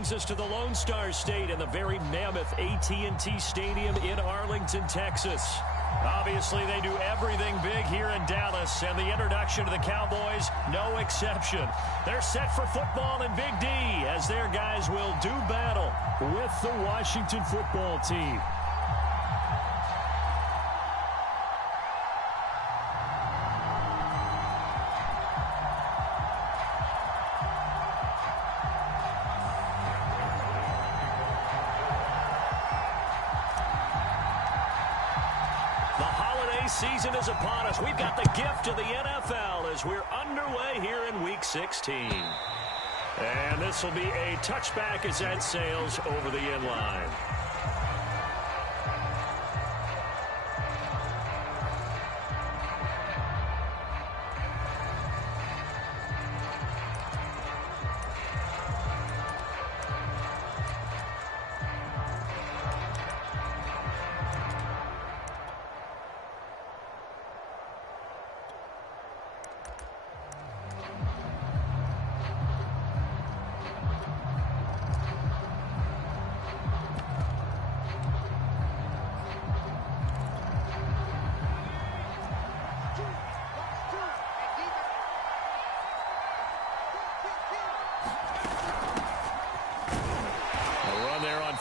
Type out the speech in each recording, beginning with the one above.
brings us to the Lone Star State and the very mammoth AT&T Stadium in Arlington, Texas. Obviously, they do everything big here in Dallas, and the introduction to the Cowboys, no exception. They're set for football in Big D, as their guys will do battle with the Washington football team. Season is upon us. We've got the gift of the NFL as we're underway here in Week 16. And this will be a touchback as that sails over the end line.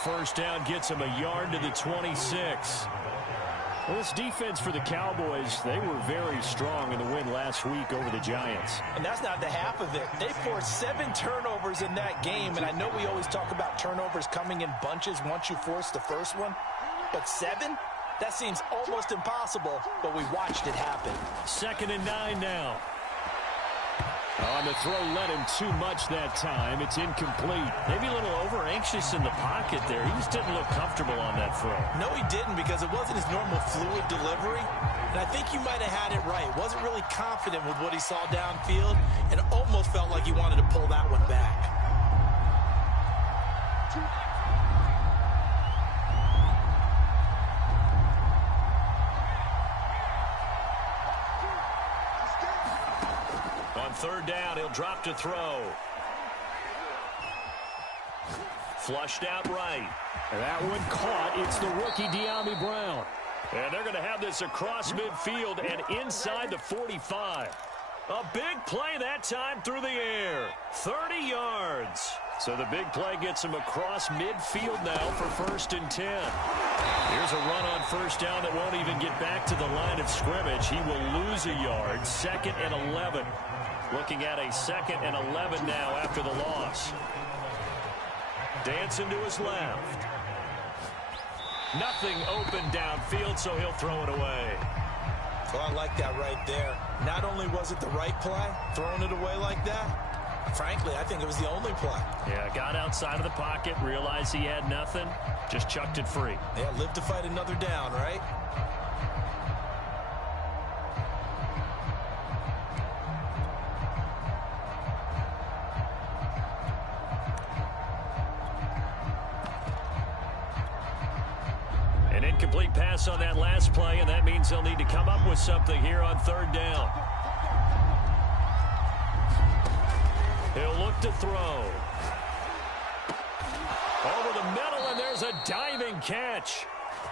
First down gets him a yard to the 26. Well, this defense for the Cowboys, they were very strong in the win last week over the Giants. And that's not the half of it. They forced 7 turnovers in that game, and I know we always talk about turnovers coming in bunches once you force the first one, but 7? That seems almost impossible, but we watched it happen. 2nd and 9 now. On the throw, led him too much that time. It's incomplete. Maybe a little over-anxious in the pocket there. He just didn't look comfortable on that throw. No, he didn't, because it wasn't his normal fluid delivery. And I think you might have had it right. Wasn't really confident with what he saw downfield and almost felt like he wanted to pull that one back. On 3rd down, he'll drop to throw. Flushed out right. And that one caught. It's the rookie De'Ami Brown. And they're going to have this across midfield and inside the 45. A big play that time through the air. 30 yards. So the big play gets him across midfield now for 1st and 10. Here's a run on 1st down that won't even get back to the line of scrimmage. He will lose a yard. 2nd and 11. Looking at a 2nd and 11 now after the loss. Dancing to his left. Nothing open downfield, so he'll throw it away. Well, I like that right there. Not only was it the right play, throwing it away like that, frankly, I think it was the only play. Yeah, got outside of the pocket, realized he had nothing, just chucked it free. Yeah, live to fight another down, right? An incomplete pass on that last play, and that means they'll need to come up with something here on 3rd down. He'll look to throw. Over the middle, and there's a diving catch.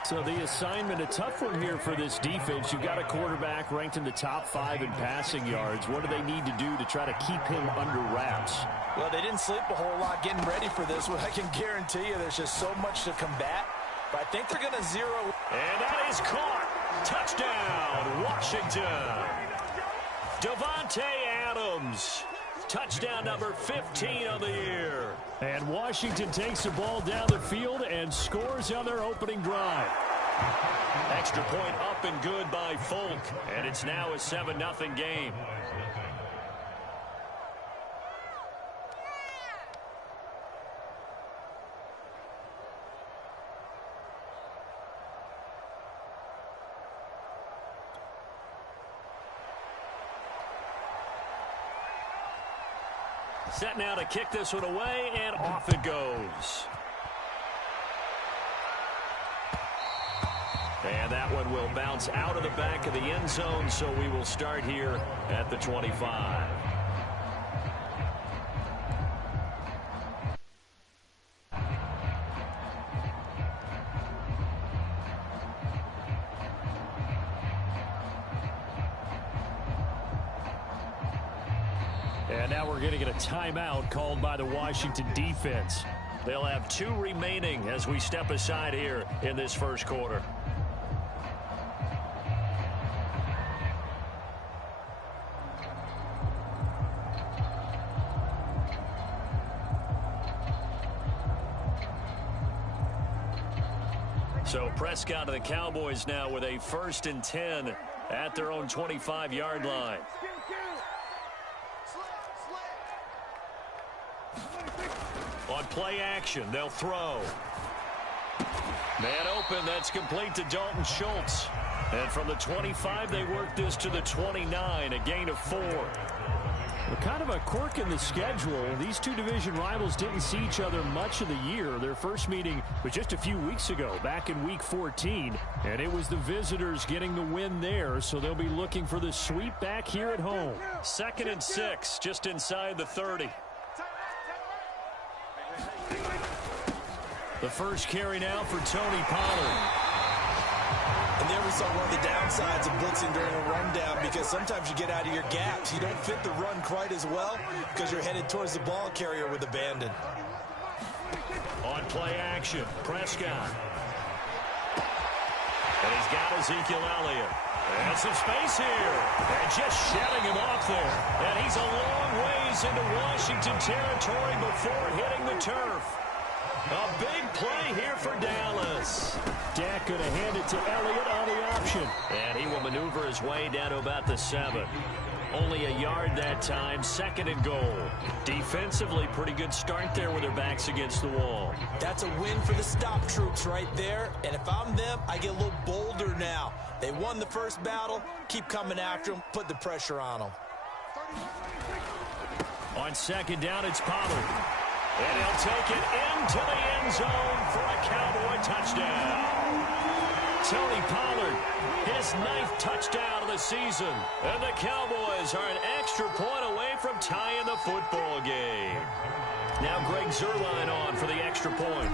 So the assignment, a tough one here for this defense. You've got a quarterback ranked in the top 5 in passing yards. What do they need to do to try to keep him under wraps? Well, they didn't sleep a whole lot getting ready for this one. I can guarantee you there's just so much to combat. But I think they're going to zero. And that is caught. Touchdown, Washington. Davante Adams. Touchdown number 15 on the year. And Washington takes the ball down the field and scores on their opening drive. Extra point up and good by Folk. And it's now a 7-0 game. Set now to kick this one away, and off it goes. And that one will bounce out of the back of the end zone, so we will start here at the 25. And now we're going to get a timeout called by the Washington defense. They'll have 2 remaining as we step aside here in this first quarter. So Prescott of the Cowboys now with a 1st and 10 at their own 25-yard line. On play action, they'll throw. Man open, that's complete to Dalton Schultz. And from the 25, they work this to the 29, a gain of 4. Well, kind of a quirk in the schedule. These 2 division rivals didn't see each other much of the year. Their first meeting was just a few weeks ago, back in Week 14. And it was the visitors getting the win there, so they'll be looking for the sweep back here at home. 2nd and 6, just inside the 30. The first carry now for Tony Pollard. And there we saw one of the downsides of blitzing during a rundown, because sometimes you get out of your gaps. You don't fit the run quite as well because you're headed towards the ball carrier with abandon. On play action, Prescott. And he's got Ezekiel Elliott. And some space here. And just shedding him off there. And he's a long ways into Washington territory before hitting the turf. A big play here for Dallas. Dak going to hand it to Elliott on the option. And he will maneuver his way down to about the 7. Only a yard that time, 2nd and goal. Defensively, pretty good start there with their backs against the wall. That's a win for the stop troops right there. And if I'm them, I get a little bolder now. They won the first battle. Keep coming after them. Put the pressure on them. On 2nd down, it's Pollard. And he'll take it into the end zone for a Cowboy touchdown. Tony Pollard, his 9th touchdown of the season. And the Cowboys are an extra point away from tying the football game. Now Greg Zuerlein on for the extra point.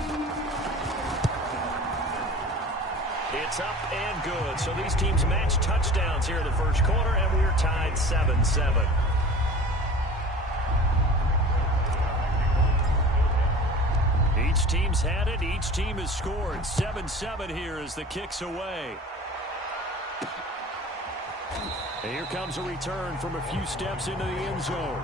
It's up and good. So these teams match touchdowns here in the first quarter, and we're tied 7-7. Each team's had it. Each team has scored. 7-7 here as the kick's away. And here comes a return from a few steps into the end zone.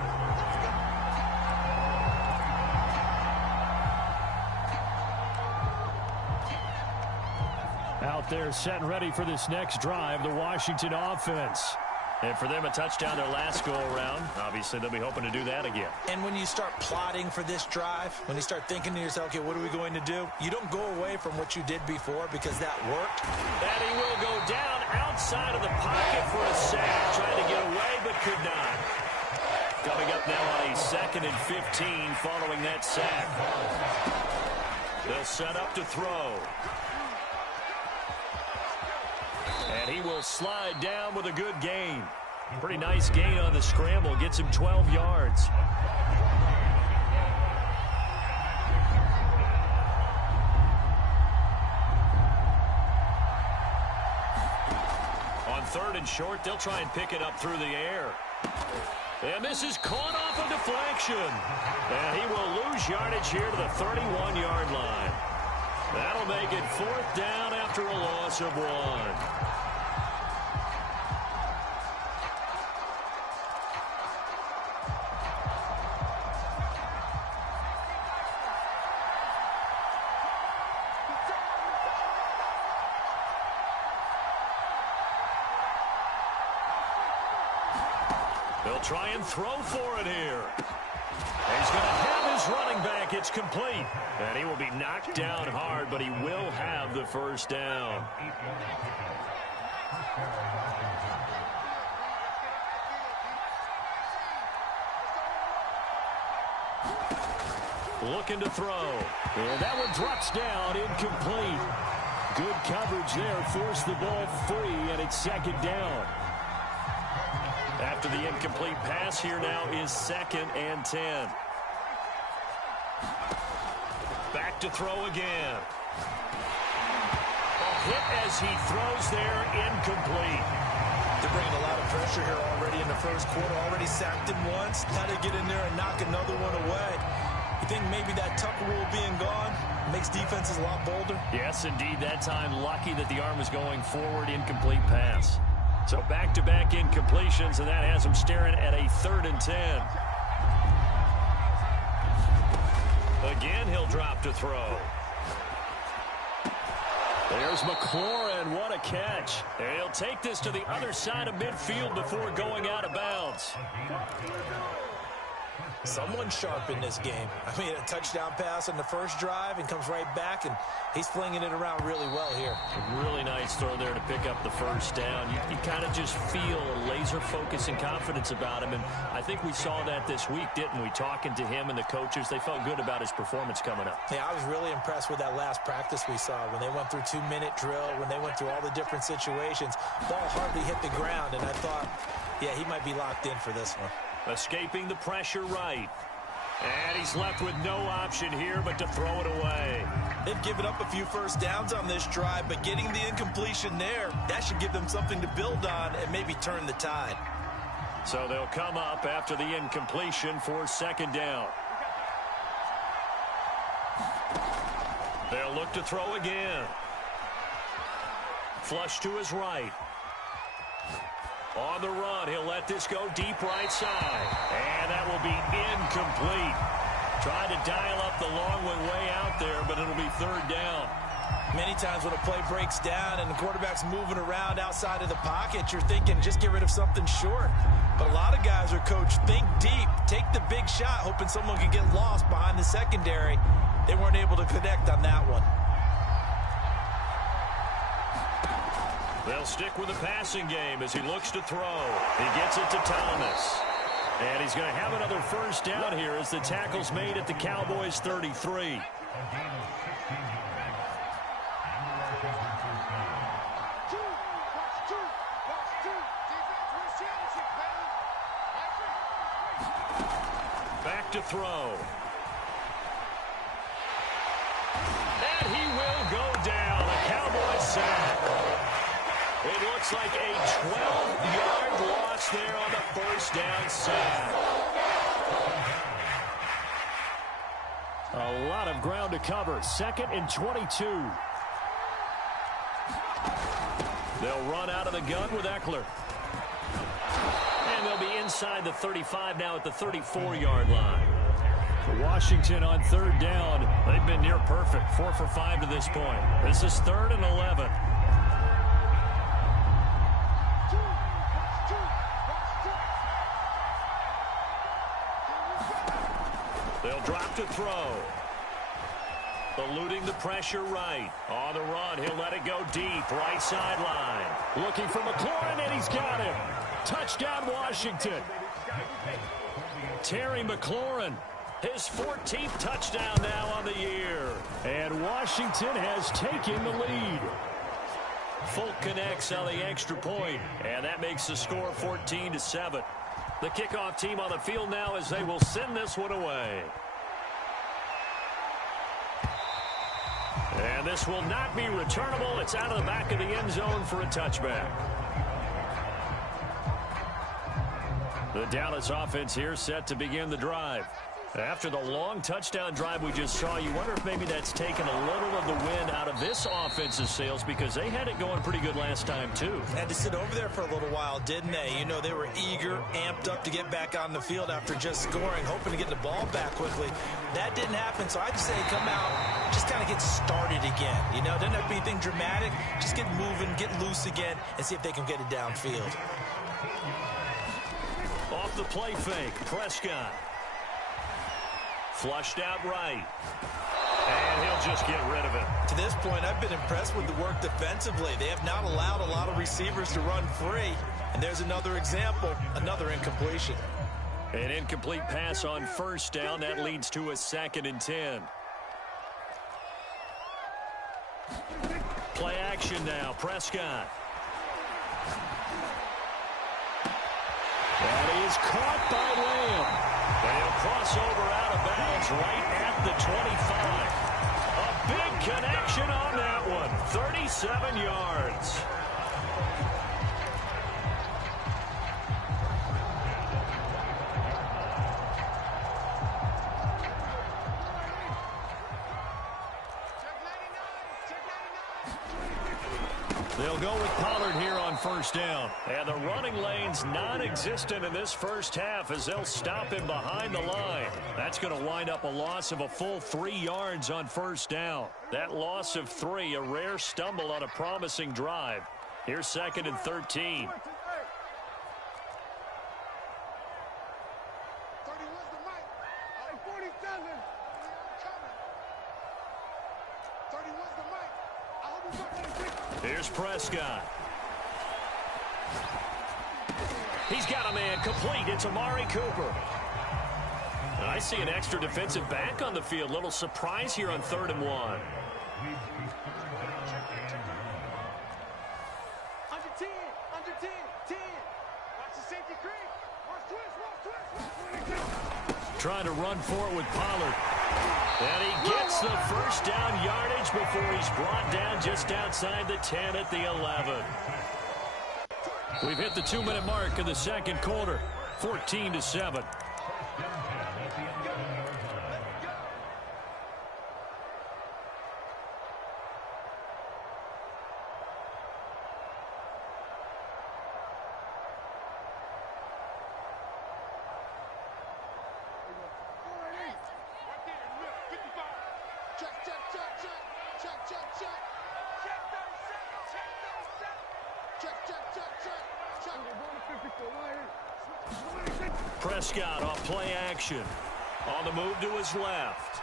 Out there set and ready for this next drive, the Washington offense. And for them, a touchdown their last go-around. Obviously, they'll be hoping to do that again. And when you start plotting for this drive, when you start thinking to yourself, okay, what are we going to do? You don't go away from what you did before because that worked. And he will go down outside of the pocket for a sack. Trying to get away, but could not. Coming up now on a 2nd and 15 following that sack. They'll set up to throw. And he will slide down with a good gain. Pretty nice gain on the scramble. Gets him 12 yards. On 3rd and short, they'll try and pick it up through the air. And this is caught off a deflection. And he will lose yardage here to the 31-yard line. That'll make it 4th down after a loss of 1. They'll try and throw for it here. He's going to have his running back. It's complete. And he will be knocked down hard, but he will have the first down. Looking to throw. And that one drops down, incomplete. Good coverage there, forced the ball free, and it's 2nd down. After the incomplete pass, here now is 2nd and 10. Back to throw again. A hit as he throws there, incomplete. They're bringing a lot of pressure here already in the first quarter. Already sacked him once. Now they get in there and knock another one away. You think maybe that Tucker rule being gone makes defenses a lot bolder? Yes, indeed. That time, lucky that the arm was going forward. Incomplete pass. So back-to-back incompletions, and that has him staring at a 3rd and 10. Again, he'll drop to throw. There's McLaurin. What a catch. And he'll take this to the other side of midfield before going out of bounds. Someone sharp in this game. I mean, a touchdown pass on the first drive and comes right back, and he's flinging it around really well here. A really nice throw there to pick up the first down. You kind of just feel a laser focus and confidence about him, and I think we saw that this week, didn't we? Talking to him and the coaches, they felt good about his performance coming up. Yeah, I was really impressed with that last practice we saw when they went through 2-minute drill, when they went through all the different situations. Ball hardly hit the ground, and I thought, yeah, he might be locked in for this one. Escaping the pressure right. And he's left with no option here but to throw it away. They've given up a few first downs on this drive, but getting the incompletion there, that should give them something to build on and maybe turn the tide. So they'll come up after the incompletion for 2nd down. They'll look to throw again. Flush to his right. On the run, he'll let this go deep right side. And that will be incomplete. Tried to dial up the long way out there, but it'll be 3rd down. Many times when a play breaks down and the quarterback's moving around outside of the pocket, you're thinking just get rid of something short. But a lot of guys are coached, think deep, take the big shot, hoping someone can get lost behind the secondary. They weren't able to connect on that one. They'll stick with the passing game as he looks to throw. He gets it to Thomas. And he's going to have another first down here as the tackle's made at the Cowboys' 33. Back to throw. And he will go down. A Cowboys sack. It looks like a 12-yard loss there on the first down sack. A lot of ground to cover. 2nd and 22. They'll run out of the gun with Eckler. And they'll be inside the 35 now at the 34-yard line. For Washington on 3rd down, they've been near perfect. 4 for 5 to this point. This is 3rd and 11. They'll drop to throw. Eluding the pressure right. On the run, he'll let it go deep. Right sideline. Looking for McLaurin, and he's got him. Touchdown, Washington. Terry McLaurin, his 14th touchdown now on the year. And Washington has taken the lead. Folk connects on the extra point, and that makes the score 14-7. The kickoff team on the field now as they will send this one away. And this will not be returnable. It's out of the back of the end zone for a touchback. The Dallas offense here set to begin the drive. After the long touchdown drive we just saw, you wonder if maybe that's taken a little of the wind out of this offense's sails because they had it going pretty good last time too. Had to sit over there for a little while, didn't they? You know, they were eager, amped up to get back on the field after just scoring, hoping to get the ball back quickly. That didn't happen, so I'd say come out, just kind of get started again. You know, doesn't have to be anything dramatic. Just get moving, get loose again, and see if they can get it downfield. Off the play fake, Prescott. Flushed out right. And he'll just get rid of it. To this point, I've been impressed with the work defensively. They have not allowed a lot of receivers to run free. And there's another example, another incompletion. An incomplete pass on first down. That leads to a 2nd and 10. Play action now. Prescott. That is caught by Lamb. They'll cross over out of bounds right at the 25. A big connection on that one. 37 yards. They'll go with Pollard here on first down. And the running lane's non-existent in this first half as they'll stop him behind the line. That's going to wind up a loss of a full 3 yards on first down. That loss of 3, a rare stumble on a promising drive. Here's 2nd and 13. Here's Prescott. He's got a man complete. It's Amari Cooper. And I see an extra defensive back on the field. Little surprise here on 3rd and 1. Under 10, under 10, 10. Watch the safety creep. Watch twist. Trying to run for it with Pollard. And he gets the first down yardage before he's brought down just outside the 10 at the 11. We've hit the 2-minute mark in the second quarter. 14-7. Prescott off play action. On the move to his left.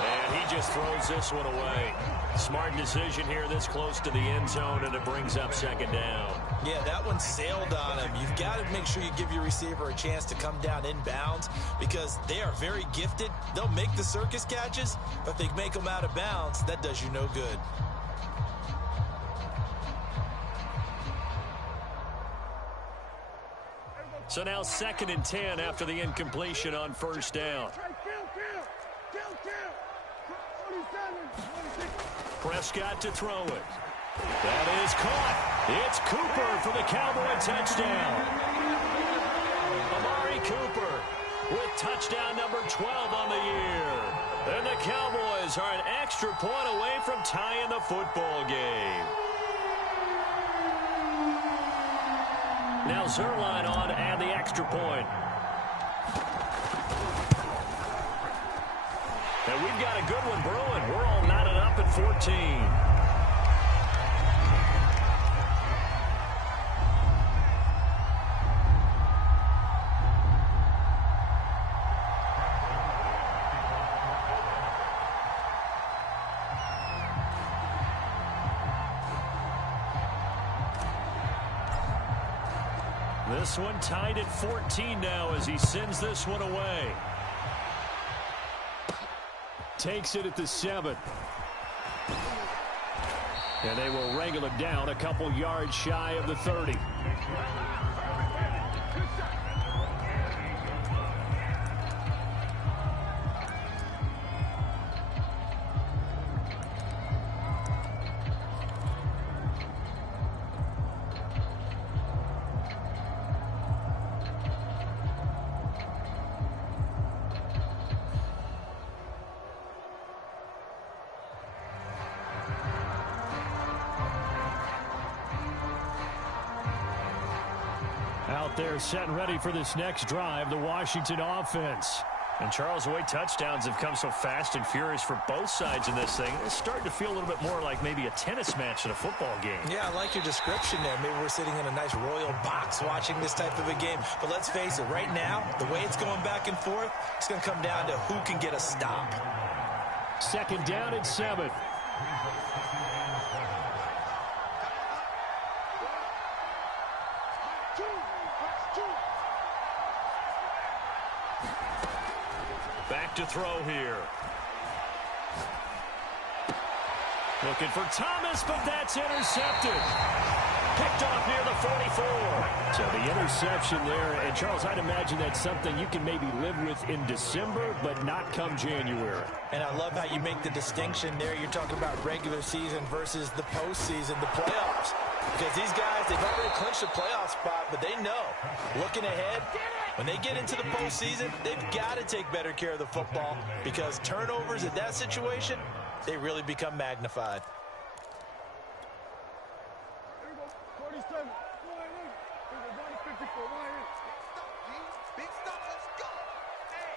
And he just throws this one away. Smart decision here this close to the end zone, and it brings up 2nd down. Yeah, that one sailed on him. You've got to make sure you give your receiver a chance to come down inbounds because they are very gifted. They'll make the circus catches, but if they make them out of bounds, that does you no good. So now 2nd and 10 after the incompletion on first down. Prescott to throw it. That is caught. It's Cooper for the Cowboy touchdown. Amari Cooper with touchdown number 12 on the year. And the Cowboys are an extra point away from tying the football game. Now Zerline on to add the extra point. And we've got a good one brewing. We're all knotted up at 14. This one tied at 14 now as he sends this one away. Takes it at the 7. And they will wrangle it down a couple yards shy of the 30. They're set and ready for this next drive, the Washington offense. And Charles, the way touchdowns have come so fast and furious for both sides in this thing, it's starting to feel a little bit more like maybe a tennis match than a football game. Yeah, I like your description there. Maybe we're sitting in a nice royal box watching this type of a game. But let's face it, right now, the way it's going back and forth, it's going to come down to who can get a stop. 2nd down and 7. Back to throw here. Looking for Thomas, but that's intercepted. Picked off near the 44. So the interception there. And, Charles, I'd imagine that's something you can maybe live with in December, but not come January. And I love how you make the distinction there. You're talking about regular season versus the postseason, the playoffs. Because these guys, they've already clinched a playoff spot, but they know, looking ahead, when they get into the postseason, they've got to take better care of the football because turnovers in that situation, they really become magnified. Big stop, let's go. Hey,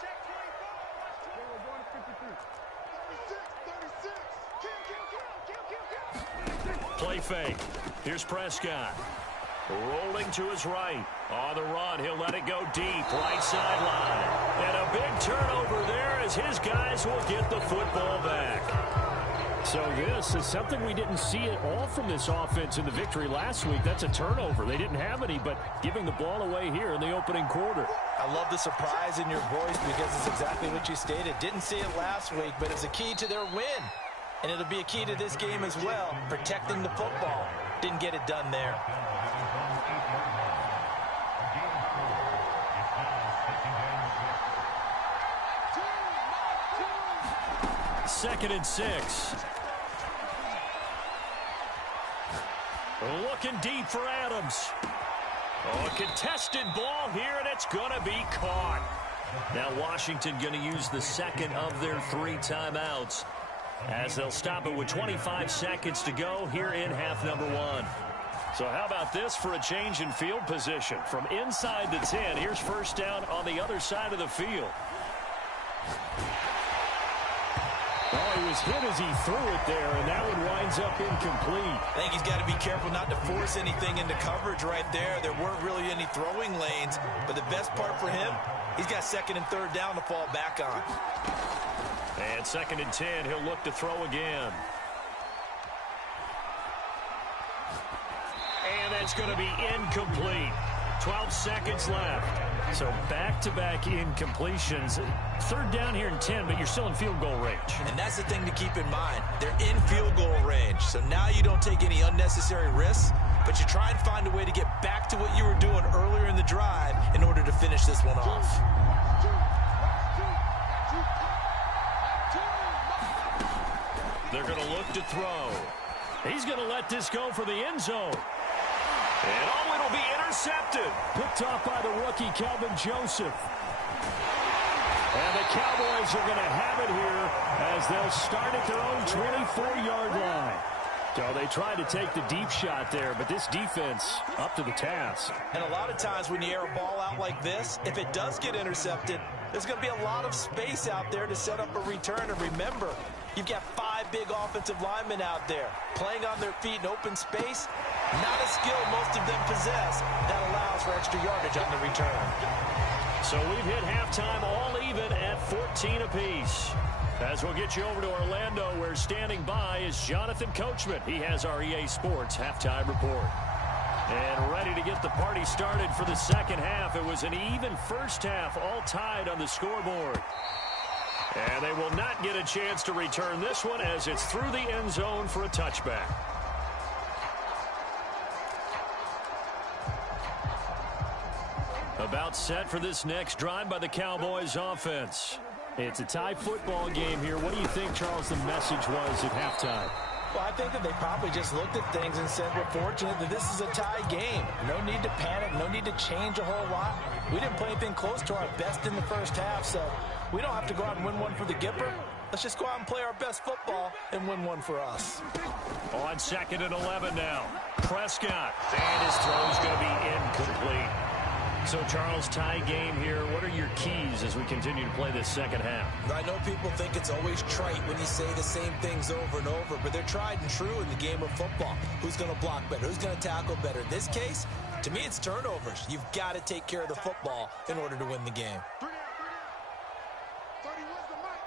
check 24. We're going to 56. Play fake. Here's Prescott. Rolling to his right. On the run, he'll let it go deep. Right sideline. And a big turnover there as his guys will get the football back. So this is something we didn't see at all from this offense in the victory last week. That's a turnover. They didn't have any, but giving the ball away here in the opening quarter. I love the surprise in your voice because it's exactly what you stated. Didn't see it last week, but it's a key to their win. And it'll be a key to this game as well, protecting the football. Didn't get it done there. Second and 6. Looking deep for Adams. Oh, a contested ball here, and it's going to be caught. Now Washington going to use the second of their 3 timeouts as they'll stop it with 25 seconds to go here in half number 1. So how about this for a change in field position? From inside the 10, here's first down on the other side of the field. Oh, he was hit as he threw it there, and that one winds up incomplete. I think he's got to be careful not to force anything into coverage right there. There weren't really any throwing lanes, but the best part for him, he's got second and third down to fall back on. And second and 10, he'll look to throw again. And that's going to be incomplete. 12 seconds left. So back-to-back incompletions. Third down here in 10, but you're still in field goal range. And that's the thing to keep in mind. They're in field goal range. So now you don't take any unnecessary risks, but you try and find a way to get back to what you were doing earlier in the drive in order to finish this one off. They're going to look to throw. He's going to let this go for the end zone. And oh, it'll be intercepted. Picked off by the rookie, Kelvin Joseph. And the Cowboys are going to have it here as they'll start at their own 24-yard line. So they tried to take the deep shot there, but this defense up to the task. And a lot of times when you air a ball out like this, if it does get intercepted, there's going to be a lot of space out there to set up a return. And remember, you've got 5 big offensive linemen out there playing on their feet in open space. Not a skill most of them possess that allows for extra yardage on the return. So we've hit halftime all even at 14 apiece. As we'll get you over to Orlando, where standing by is Jonathan Coachman. He has our EA Sports halftime report. And ready to get the party started for the second half. It was an even first half, all tied on the scoreboard. And they will not get a chance to return this one as it's through the end zone for a touchback. About set for this next drive by the Cowboys offense. It's a tie football game here. What do you think, Charles, the message was at halftime? Well, I think that they probably just looked at things and said, we're fortunate that this is a tie game. No need to panic, no need to change a whole lot. We didn't play anything close to our best in the first half, so we don't have to go out and win one for the Gipper. Let's just go out and play our best football and win one for us. On second and 11 now. Prescott. And his throw's going to be incomplete. So, Charles, tie game here. What are your keys as we continue to play this second half? I know people think it's always trite when you say the same things over and over, but they're tried and true in the game of football. Who's going to block better? Who's going to tackle better? In this case, to me, it's turnovers. You've got to take care of the football in order to win the game. 30 was the mic.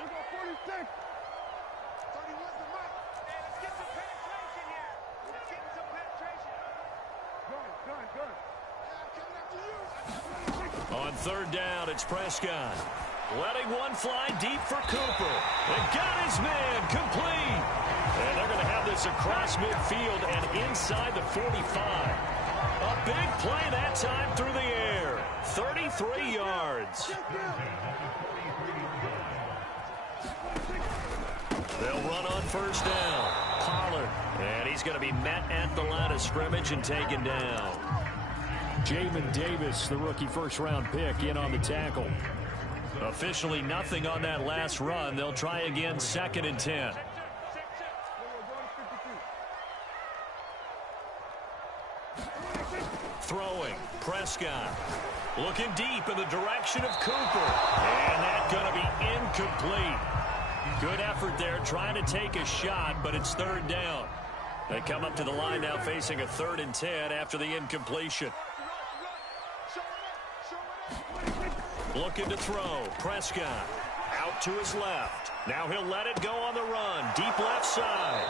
We'll go 46. 30 was the mic. Hey, let's get some penetration here. Let's get some penetration. Good. On third down, it's Prescott. Letting one fly deep for Cooper. And got his man complete. And they're going to have this across midfield and inside the 45. A big play that time through the air. 33 yards. They'll run on first down. Pollard. And he's going to be met at the line of scrimmage and taken down. Jamin Davis, the rookie first-round pick, in on the tackle. Officially nothing on that last run. They'll try again, second and 10. throwing. Prescott looking deep in the direction of Cooper. And that's going to be incomplete. Good effort there trying to take a shot, but it's third down. They come up to the line now facing a 3rd and 10 after the incompletion. Looking to throw. Prescott out to his left. Now he'll let it go on the run. Deep left side.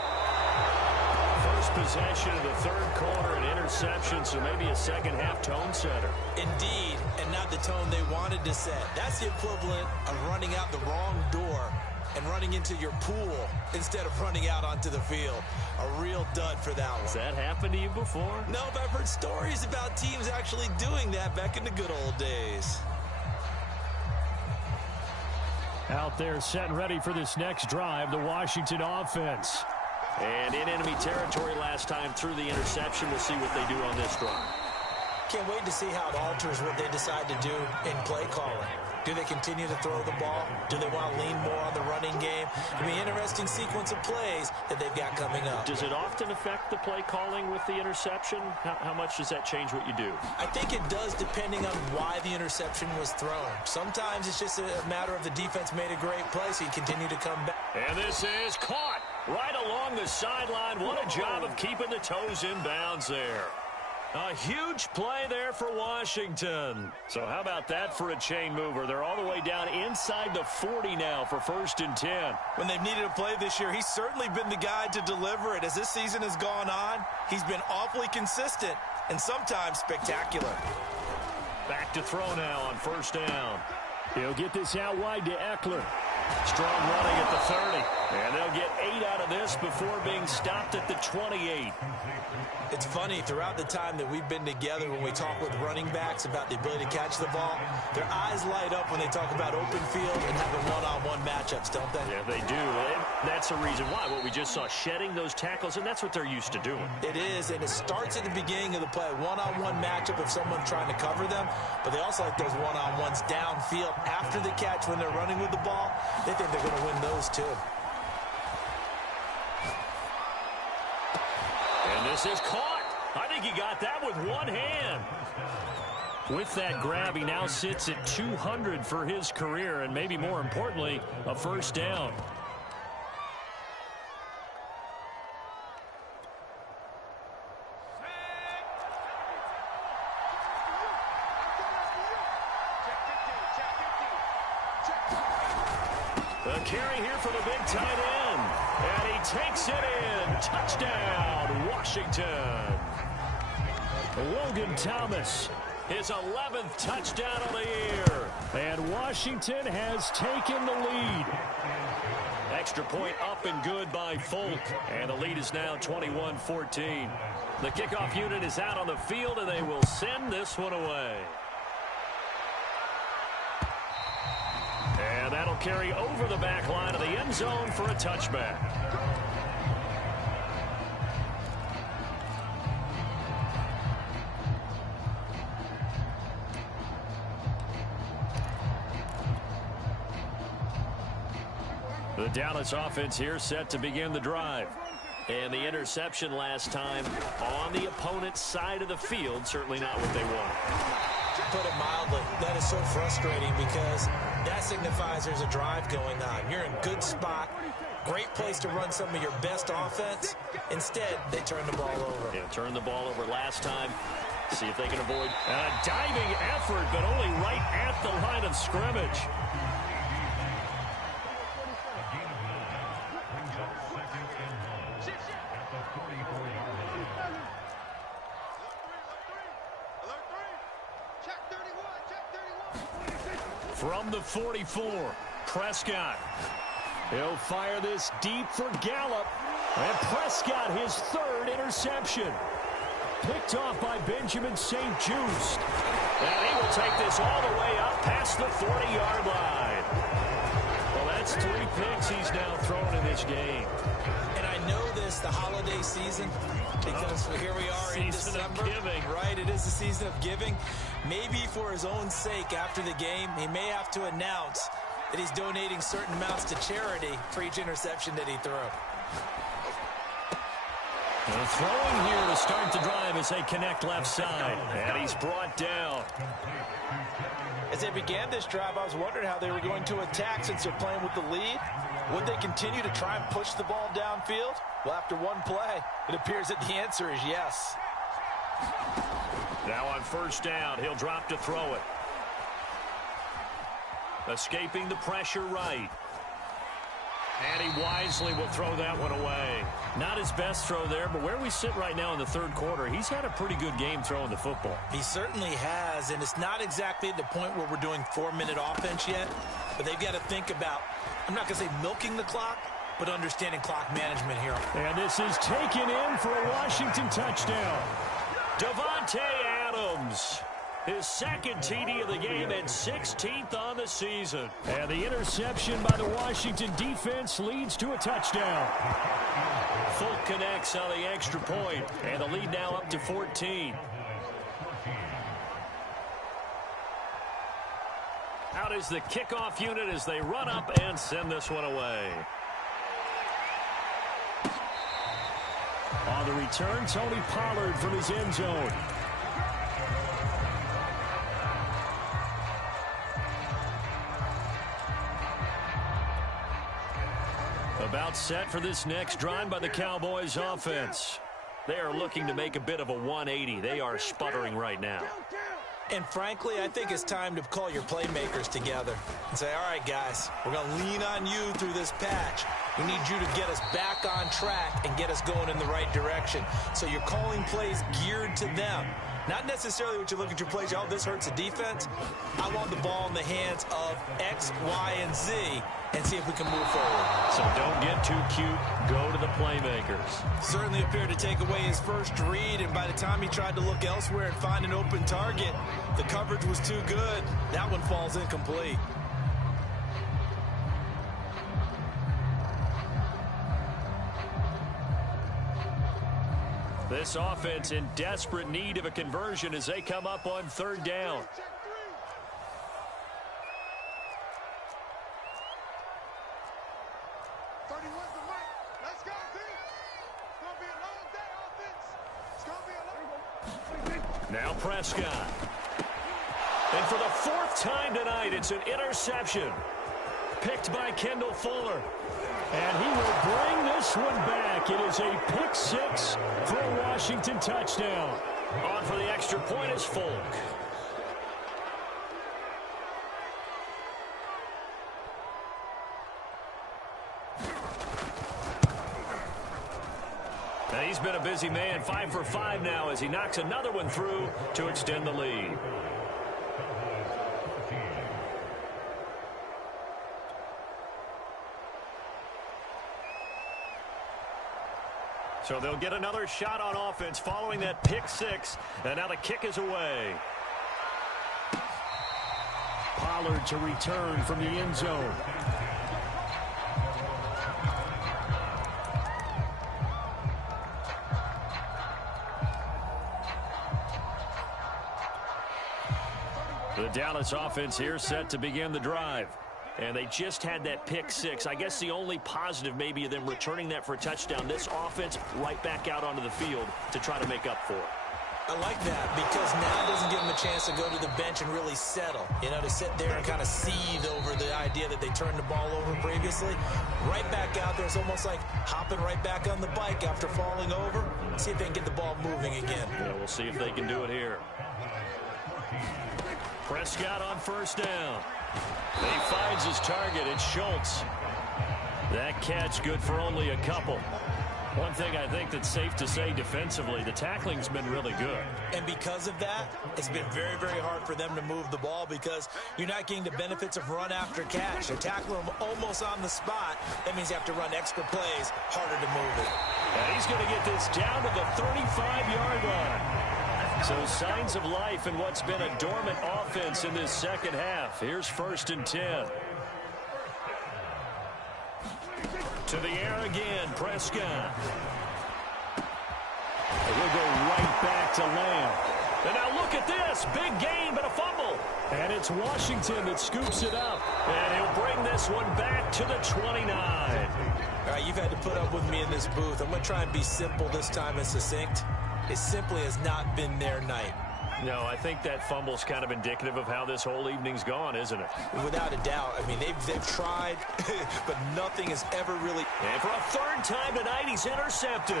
First possession of the 3rd quarter, an interception, so maybe a second-half tone setter. Indeed, and not the tone they wanted to set. That's the equivalent of running out the wrong door and running into your pool instead of running out onto the field. A real dud for that one. Has that happened to you before? No, but I've heard stories about teams actually doing that back in the good old days. Out there set and ready for this next drive, the Washington offense. And in enemy territory last time through the interception. We'll see what they do on this drive. Can't wait to see how it alters what they decide to do in play calling. Do they continue to throw the ball? Do they want to lean more on the running game? It'll be an interesting sequence of plays that they've got coming up. Does it often affect the play calling with the interception? How much does that change what you do? I think it does, depending on why the interception was thrown. Sometimes it's just a matter of the defense made a great play, so you continue to come back. And this is caught right along the sideline. What a job of keeping the toes in bounds there. A huge play there for Washington. So how about that for a chain mover? They're all the way down inside the 40 now for 1st and 10. When they've needed a play this year, he's certainly been the guy to deliver it. As this season has gone on, he's been awfully consistent and sometimes spectacular. Back to throw now on 1st down. He'll get this out wide to Eckler. Strong running at the 30. And they'll get 8 out of this before being stopped at the 28. It's funny, throughout the time that we've been together, when we talk with running backs about the ability to catch the ball, their eyes light up when they talk about open field and having one-on-one matchups, don't they? Yeah, they do. And that's the reason why. What we just saw, shedding those tackles, and that's what they're used to doing. It is, and it starts at the beginning of the play, one-on-one matchup of someone trying to cover them, but they also like those one-on-ones downfield after the catch when they're running with the ball. They think they're going to win those too. And this is caught. I think he got that with one hand. With that grab, he now sits at 200 for his career, and maybe more importantly, a 1st down. The carry here for the big tight end. And he takes it in. Touchdown, Washington. Logan Thomas, his 11th touchdown of the year. And Washington has taken the lead. Extra point up and good by Folk. And the lead is now 21-14. The kickoff unit is out on the field, and they will send this one away. And that'll carry over the back line of the end zone for a touchback. The Dallas offense here set to begin the drive. And the interception last time on the opponent's side of the field, certainly not what they want. Put it mildly, that is so frustrating because that signifies there's a drive going on. You're in good spot, great place to run some of your best offense. Instead, they turn the ball over. Yeah, turn the ball over last time. See if they can avoid a diving effort, but only right at the line of scrimmage. From the 44, Prescott. He'll fire this deep for Gallup. And Prescott, his 3rd interception. Picked off by Benjamin St-Juste. And he will take this all the way up past the 40-yard line. Well, that's 3 picks he's now thrown in this game. And I know this, the holiday season, because here we are in December. Giving. Right, it is the season of giving. Maybe for his own sake after the game, he may have to announce that he's donating certain amounts to charity for each interception that he threw. The throwing here to start the drive as they connect left side. And he's brought down. As they began this drive, I was wondering how they were going to attack since they're playing with the lead. Would they continue to try and push the ball downfield? Well, after one play, it appears that the answer is yes. Now on first down, he'll drop to throw it. Escaping the pressure right. And he wisely will throw that one away. Not his best throw there, but where we sit right now in the third quarter, he's had a pretty good game throwing the football. He certainly has, and it's not exactly at the point where we're doing 4-minute offense yet, but they've got to think about, I'm not going to say milking the clock, but understanding clock management here. And this is taken in for a Washington touchdown. Davante Adams, his second TD of the game and 16th on the season. And the interception by the Washington defense leads to a touchdown. Fulk connects on the extra point, and the lead now up to 14. Out is the kickoff unit as they run up and send this one away. On the return, Tony Pollard from his end zone. About set for this next drive by the Cowboys offense. They are looking to make a bit of a 180. They are sputtering right now. And frankly, I think it's time to call your playmakers together and say, all right, guys, we're going to lean on you through this patch. We need you to get us back on track and get us going in the right direction. So you're calling plays geared to them. Not necessarily what you look at your plays, oh, this hurts the defense. I want the ball in the hands of X, Y, and Z and see if we can move forward. So don't get too cute. Go to the playmakers. Certainly appeared to take away his first read, and by the time he tried to look elsewhere and find an open target, the coverage was too good. That one falls incomplete. This offense in desperate need of a conversion as they come up on third down. Now Prescott. And for the fourth time tonight, it's an interception. Picked by Kendall Fuller. And he will bring this one back. It is a pick six for a Washington touchdown. On for the extra point is Fulk. And he's been a busy man, 5 for 5 now as he knocks another one through to extend the lead. So they'll get another shot on offense following that pick six, and now the kick is away. Pollard to return from the end zone. The Dallas offense here set to begin the drive. And they just had that pick six. I guess the only positive maybe of them returning that for a touchdown. This offense right back out onto the field to try to make up for it. I like that because now it doesn't give them a chance to go to the bench and really settle. You know, to sit there and kind of seethe over the idea that they turned the ball over previously. Right back out there. It's almost like hopping right back on the bike after falling over. See if they can get the ball moving again. Yeah, we'll see if they can do it here. Prescott on first down. He finds his target. It's Schultz. That catch good for only a couple. One thing I think that's safe to say defensively, the tackling's been really good. And because of that, it's been very, very hard for them to move the ball because you're not getting the benefits of run after catch. They're tackling them almost on the spot. That means you have to run extra plays, harder to move it. And he's going to get this down to the 35-yard line. So signs of life in what's been a dormant offense in this second half. Here's 1st and 10. To the air again, Prescott. We'll go right back to Lamb. And now look at this. Big gain, but a fumble. And it's Washington that scoops it up. And he'll bring this one back to the 29. All right, you've had to put up with me in this booth. I'm going to try and be simple this time and succinct. It simply has not been their night. No, I think that fumble's kind of indicative of how this whole evening's gone, isn't it? Without a doubt. I mean, they've tried, but nothing has ever really... And for a third time tonight, he's intercepted.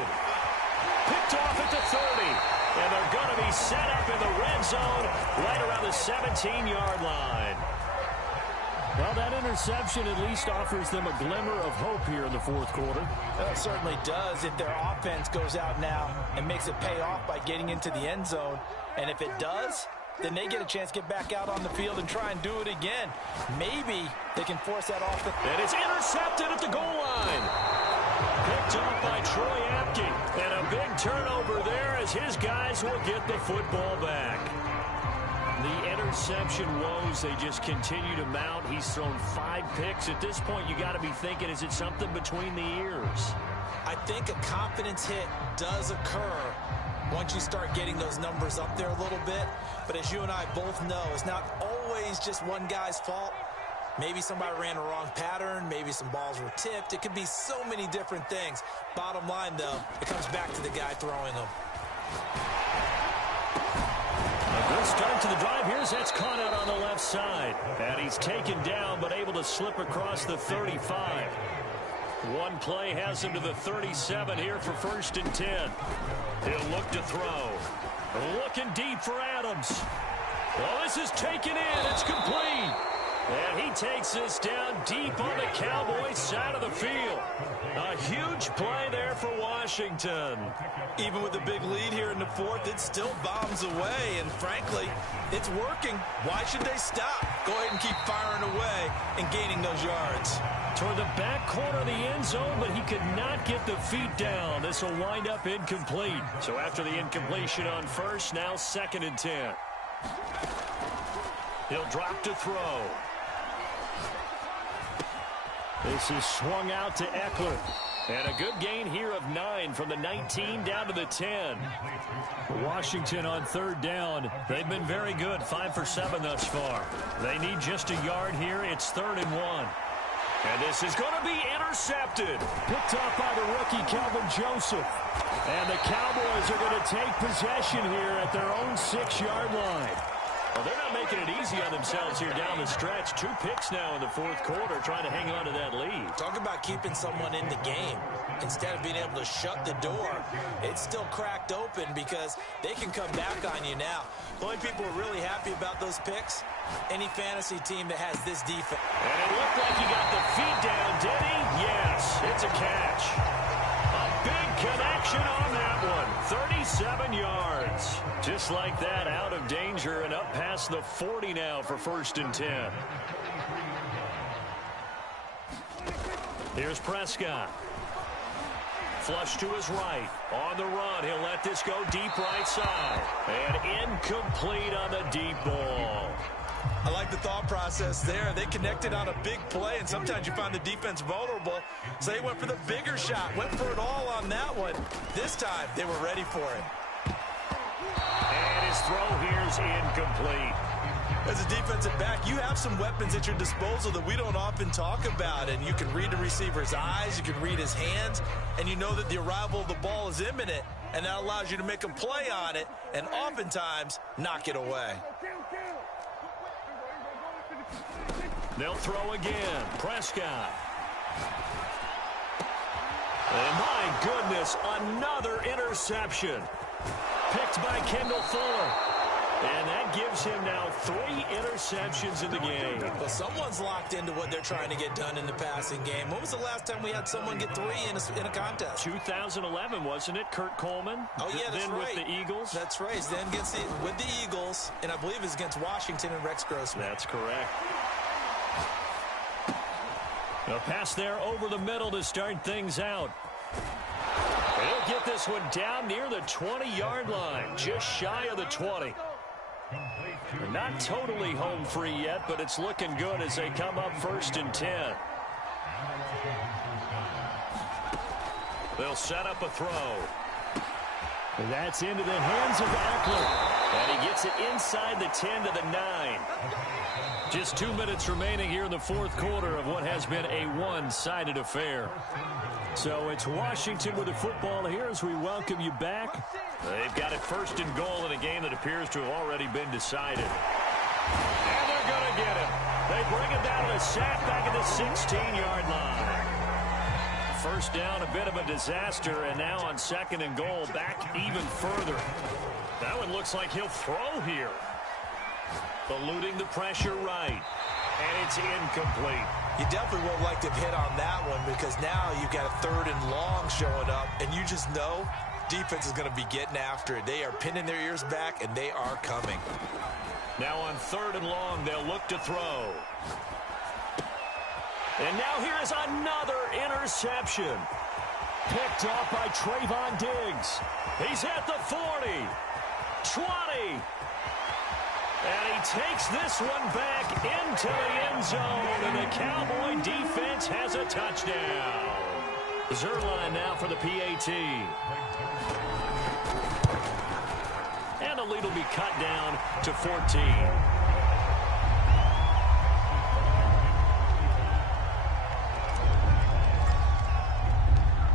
Picked off at the 30. And they're going to be set up in the red zone right around the 17-yard line. Well, that interception at least offers them a glimmer of hope here in the fourth quarter. Well, it certainly does if their offense goes out now and makes it pay off by getting into the end zone. And if it does, then they get a chance to get back out on the field and try and do it again. Maybe they can force that offense. And it's intercepted at the goal line. Picked off by Troy Apke. And a big turnover there as his guys will get the football back. The interception woes, they just continue to mount. He's thrown 5 picks. At this point, you got to be thinking, is it something between the ears? I think a confidence hit does occur once you start getting those numbers up there a little bit. But as you and I both know, it's not always just one guy's fault. Maybe somebody ran a wrong pattern. Maybe some balls were tipped. It could be so many different things. Bottom line, though, it comes back to the guy throwing them. A good start to the drive. Here's that's caught out on the left side. And he's taken down but able to slip across the 35. One play has him to the 37 here for 1st and 10. He'll look to throw. Looking deep for Adams. Well, this is taken in. It's complete. And he takes this down deep on the Cowboys side of the field. A huge play there for Washington. Even with the big lead here in the fourth, it still bombs away. And frankly, it's working. Why should they stop? Go ahead and keep firing away and gaining those yards. Toward the back corner of the end zone, but he could not get the feet down. This will wind up incomplete. So after the incompletion on first, now 2nd and 10. He'll drop to throw. This is swung out to Eckler. And a good gain here of 9 from the 19 down to the 10. Washington on 3rd down. They've been very good, 5 for 7 thus far. They need just a yard here. It's 3rd and 1. And this is going to be intercepted. Picked off by the rookie, Calvin Joseph. And the Cowboys are going to take possession here at their own 6-yard line. Well, they're not making it easy on themselves here down the stretch. 2 picks now in the fourth quarter, trying to hang on to that lead. Talk about keeping someone in the game. Instead of being able to shut the door, it's still cracked open because they can come back on you now. The only people who are really happy about those picks, any fantasy team that has this defense. And it looked like he got the feet down, did he? Yes, it's a catch. A big connection on that one. 37 yards. Just like that, out of danger and up past the 40 now for 1st and 10. Here's Prescott. Flush to his right. On the run, he'll let this go deep right side. And incomplete on the deep ball. I like the thought process there. They connected on a big play, and sometimes you find the defense vulnerable. So they went for the bigger shot, went for it all on that one. This time, they were ready for it. And his throw here's incomplete. As a defensive back, you have some weapons at your disposal that we don't often talk about. And you can read the receiver's eyes, you can read his hands, and you know that the arrival of the ball is imminent. And that allows you to make a play on it, and oftentimes knock it away. They'll throw again. Prescott. And my goodness, another interception. Picked by Kendall Fuller. And that gives him now 3 interceptions in the game. Well, someone's locked into what they're trying to get done in the passing game. When was the last time we had someone get 3 in a contest? 2011, wasn't it? Kurt Coleman? Oh, yeah, that's then right. With the Eagles? That's right. Then with the Eagles, and I believe it's against Washington and Rex Grossman. That's correct. A pass there over the middle to start things out. He'll get this one down near the 20-yard line, just shy of the 20. They're not totally home free yet, but it's looking good as they come up 1st and 10. They'll set up a throw. That's into the hands of Eckler. And he gets it inside the 10 to the 9. Just 2 minutes remaining here in the fourth quarter of what has been a one-sided affair. So it's Washington with the football here as we welcome you back. They've got it first and goal in a game that appears to have already been decided. And they're going to get him. They bring him down to the sack back at the 16-yard line. First down, a bit of a disaster, and now on second and goal, back even further. That one looks like he'll throw here. Eluding the pressure right. And it's incomplete. You definitely won't like to hit on that one because now you've got a third and long showing up, and you just know defense is going to be getting after it. They are pinning their ears back, and they are coming. Now on third and long, they'll look to throw. And now here is another interception. Picked off by Trayvon Diggs. He's at the 40, 20. And he takes this one back into the end zone, and the Cowboy defense has a touchdown. Zerline now for the PAT. And the lead will be cut down to 14.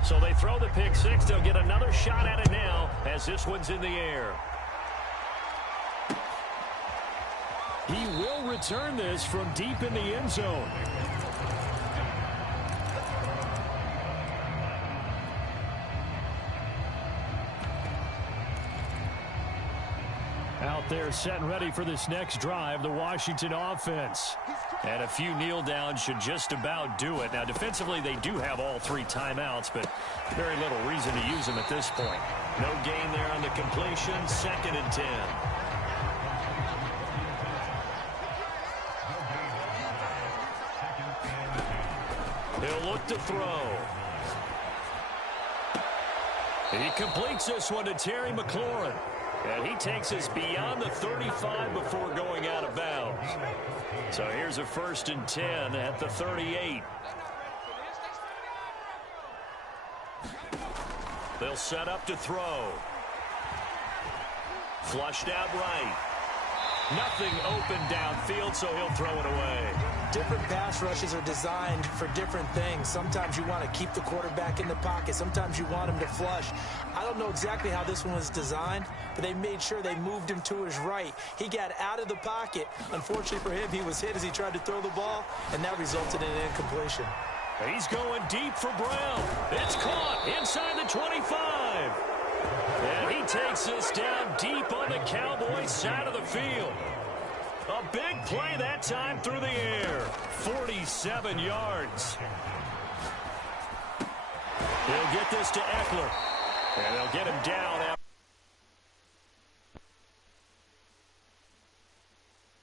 So they throw the pick six. They'll get another shot at it now as this one's in the air. He will return this from deep in the end zone. Out there set and ready for this next drive, the Washington offense. And a few kneel downs should just about do it. Now, defensively, they do have all three timeouts, but very little reason to use them at this point. No gain there on the completion, 2nd and 10. He'll look to throw. He completes this one to Terry McLaurin. And he takes us beyond the 35 before going out of bounds. So here's a 1st and 10 at the 38. They'll set up to throw. Flushed out right. Nothing open downfield, so he'll throw it away. Different pass rushes are designed for different things. Sometimes you want to keep the quarterback in the pocket. Sometimes you want him to flush. I don't know exactly how this one was designed, but they made sure they moved him to his right. He got out of the pocket. Unfortunately for him, he was hit as he tried to throw the ball, and that resulted in an incompletion. He's going deep for Brown. It's caught inside the 25. And he takes this down deep on the Cowboys side of the field. A big play that time through the air. 47 yards. He'll get this to Eckler. And they'll get him down.